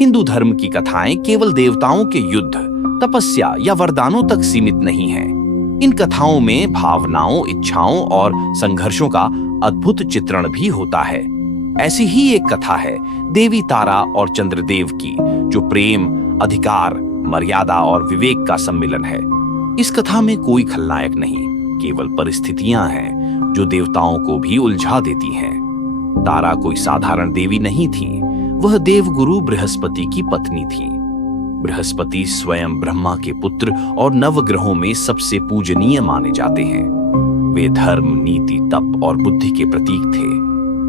हिंदू धर्म की कथाएं केवल देवताओं के युद्ध, तपस्या या वरदानों तक सीमित नहीं हैं। इन कथाओं में भावनाओं, इच्छाओं और संघर्षों का अद्भुत चित्रण भी होता है। ऐसी ही एक कथा है देवी तारा और चंद्रदेव की, जो प्रेम, अधिकार, मर्यादा और विवेक का सम्मिलन है। इस कथा में कोई खलनायक नहीं, केवल परिस्थितियां हैं जो देवताओं को भी उलझा देती हैं। तारा कोई साधारण देवी नहीं थी, वह देवगुरु बृहस्पति की पत्नी थी। बृहस्पति स्वयं ब्रह्मा के पुत्र और नवग्रहों में सबसे पूजनीय माने जाते हैं। वे धर्म, नीति, तप और बुद्धि के प्रतीक थे।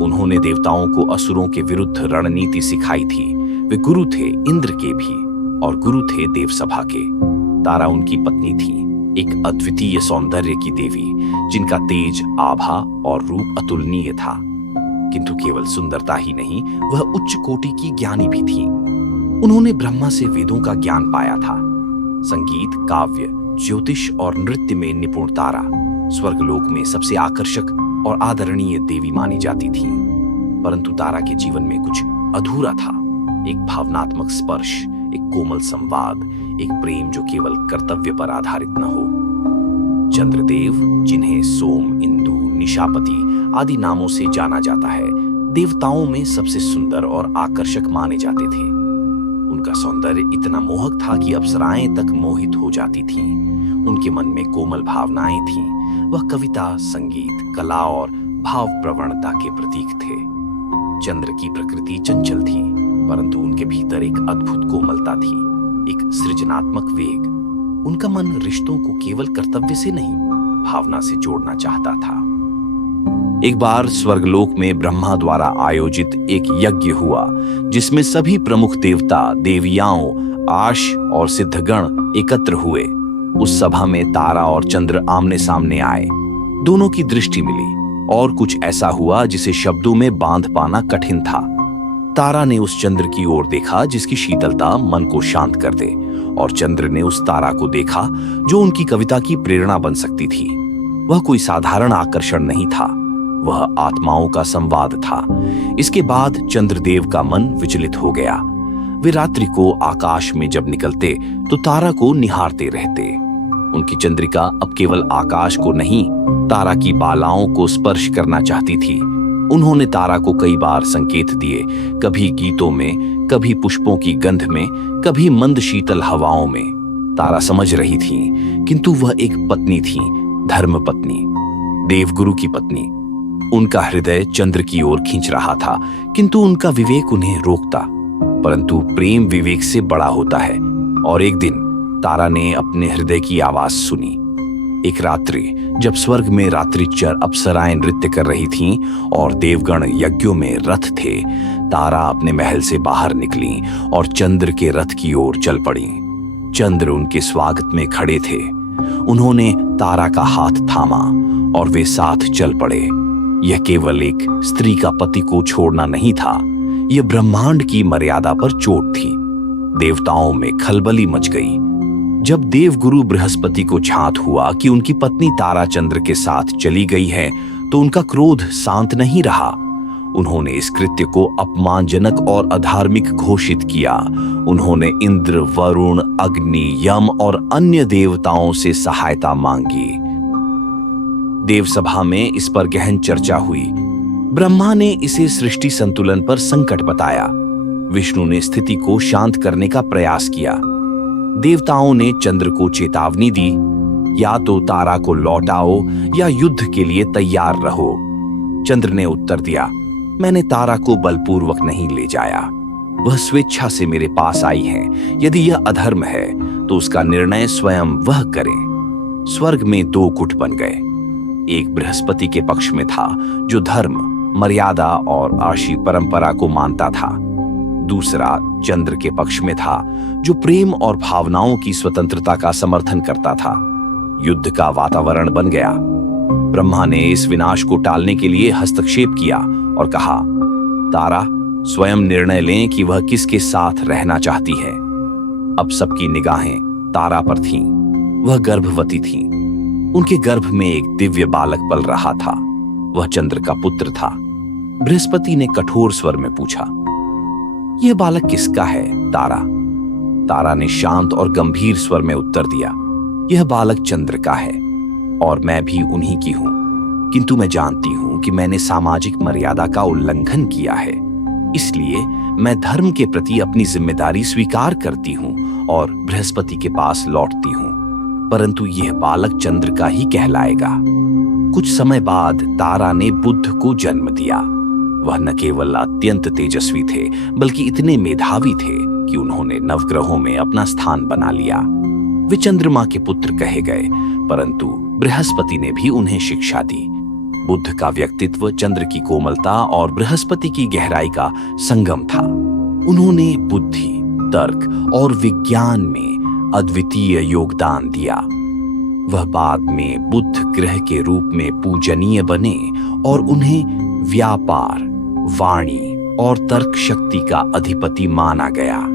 उन्होंने देवताओं को असुरों के विरुद्ध रणनीति सिखाई थी। वे गुरु थे इंद्र के भी और गुरु थे देवसभा के। तारा उनकी पत्नी थी, एक अद्वितीय सौंदर्य की देवी, जिनका तेज, आभा और रूप अतुलनीय था। किंतु केवल सुंदरता ही नहीं, वह उच्च कोटि की ज्ञानी भी थी। उन्होंने ब्रह्मा से वेदों का ज्ञान पाया था। संगीत, काव्य, ज्योतिष और नृत्य में निपुण तारा स्वर्गलोक में सबसे आकर्षक और आदरणीय देवी मानी जाती थी। परंतु तारा के जीवन में कुछ अधूरा था। एक भावनात्मक स्पर्श, एक कोमल संवाद, एक प्रेम जो केवल कर्तव्य पर आधारित न हो। चंद्रदेव, जिन्हें सोम, इंदु, निशापति आदि नामों से जाना जाता है, देवताओं में सबसे सुंदर और आकर्षक माने जाते थे। उनका सौंदर्य इतना मोहक था कि अप्सराएं तक मोहित हो जाती थीं। उनके मन में कोमल भावनाएं थीं। वह कविता, संगीत, कला और भाव प्रवणता के प्रतीक थे। चंद्र की प्रकृति चंचल थी, परंतु उनके भीतर एक अद्भुत कोमलता थी, एक सृजनात्मक वेग। उनका मन रिश्तों को केवल कर्तव्य से नहीं, भावना से जोड़ना चाहता था। एक बार स्वर्गलोक में ब्रह्मा द्वारा आयोजित एक यज्ञ हुआ, जिसमें सभी प्रमुख देवता, देवियाओं, आश और सिद्धगण एकत्र हुए। उस सभा में तारा और चंद्र आमने सामने आए। दोनों की दृष्टि मिली और कुछ ऐसा हुआ जिसे शब्दों में बांध पाना कठिन था। तारा ने उस चंद्र की ओर देखा जिसकी शीतलता मन को शांत कर दे, और चंद्र ने उस तारा को देखा जो उनकी कविता की प्रेरणा बन सकती थी। वह कोई साधारण आकर्षण नहीं था, वह आत्माओं का संवाद था। इसके बाद चंद्रदेव का मन विचलित हो गया। वे रात्रि को आकाश में जब निकलते तो तारा को निहारते रहते। उनकी चंद्रिका अब केवल आकाश को नहीं, तारा की बालाओं को स्पर्श करना चाहती थी। उन्होंने तारा को कई बार संकेत दिए, कभी गीतों में, कभी पुष्पों की गंध में, कभी मंद शीतल हवाओं में। तारा समझ रही थी, किंतु वह एक पत्नी थी, धर्म पत्नी, देवगुरु की पत्नी। उनका हृदय चंद्र की ओर खींच रहा था, किंतु उनका विवेक उन्हें रोकता। परंतु प्रेम विवेक से बड़ा होता है, और एक दिन तारा ने अपने हृदय की आवाज सुनी। एक रात्रि जब स्वर्ग में रात्रिचर अप्सराएं नृत्य कर रही थीं और देवगण यज्ञों में रथ थे, तारा अपने महल से बाहर निकली और चंद्र के रथ की ओर चल पड़ी। चंद्र उनके स्वागत में खड़े थे। उन्होंने तारा का हाथ थामा और वे साथ चल पड़े। यह केवल एक स्त्री का पति को छोड़ना नहीं था, यह ब्रह्मांड की मर्यादा पर चोट थी। देवताओं में खलबली मच गई। जब देवगुरु बृहस्पति को झांत हुआ कि उनकी पत्नी तारा चंद्र के साथ चली गई है, तो उनका क्रोध शांत नहीं रहा। उन्होंने इस कृत्य को अपमानजनक और अधार्मिक घोषित किया। उन्होंने इंद्र, वरुण, अग्नि, यम और अन्य देवताओं से सहायता मांगी। देवसभा में इस पर गहन चर्चा हुई। ब्रह्मा ने इसे सृष्टि संतुलन पर संकट बताया। विष्णु ने स्थिति को शांत करने का प्रयास किया। देवताओं ने चंद्र को चेतावनी दी, या तो तारा को लौटाओ या युद्ध के लिए तैयार रहो। चंद्र ने उत्तर दिया, मैंने तारा को बलपूर्वक नहीं ले जाया। वह स्वेच्छा से मेरे पास आई है। यदि यह अधर्म है तो उसका निर्णय स्वयं वह करे। स्वर्ग में दो गुट बन गए। एक बृहस्पति के पक्ष में था, जो धर्म, मर्यादा और आशी परंपरा को मानता था। दूसरा चंद्र के पक्ष में था, जो प्रेम और भावनाओं की स्वतंत्रता का समर्थन करता था। युद्ध का वातावरण बन गया। ब्रह्मा ने इस विनाश को टालने के लिए हस्तक्षेप किया और कहा, तारा, स्वयं निर्णय लें कि वह किसके साथ रहना चाहती है। अब सबकी निगाहें तारा पर थीं। वह गर्भवती थी। उनके गर्भ में एक दिव्य बालक पल रहा था। वह चंद्र का पुत्र था। बृहस्पति ने कठोर स्वर में पूछा, यह बालक किसका है? तारा। तारा ने शांत और गंभीर स्वर में उत्तर दिया, यह बालक चंद्र का है और मैं भी उन्हीं की हूं। किंतु मैं जानती हूं कि मैंने सामाजिक मर्यादा का उल्लंघन किया है, इसलिए मैं धर्म के प्रति अपनी जिम्मेदारी स्वीकार करती हूं और बृहस्पति के पास लौटती हूं, परंतु यह बालक चंद्र का ही कहलाएगा। कुछ समय बाद तारा ने बुध को जन्म दिया। वह न केवल अत्यंत तेजस्वी थे, बल्कि इतने मेधावी थे कि उन्होंने नवग्रहों में अपना स्थान बना लिया। वे चंद्रमा के पुत्र कहे गए, परंतु बृहस्पति ने भी उन्हें शिक्षा दी। बुध का व्यक्तित्व चंद्र की कोमलता और बृहस्पति की गहराई का संगम था। उन्होंने बुद्धि, तर्क और विज्ञान में अद्वितीय योगदान दिया। वह बाद में बुध ग्रह के रूप में पूजनीय बने और उन्हें व्यापार, वाणी और तर्क शक्ति का अधिपति माना गया।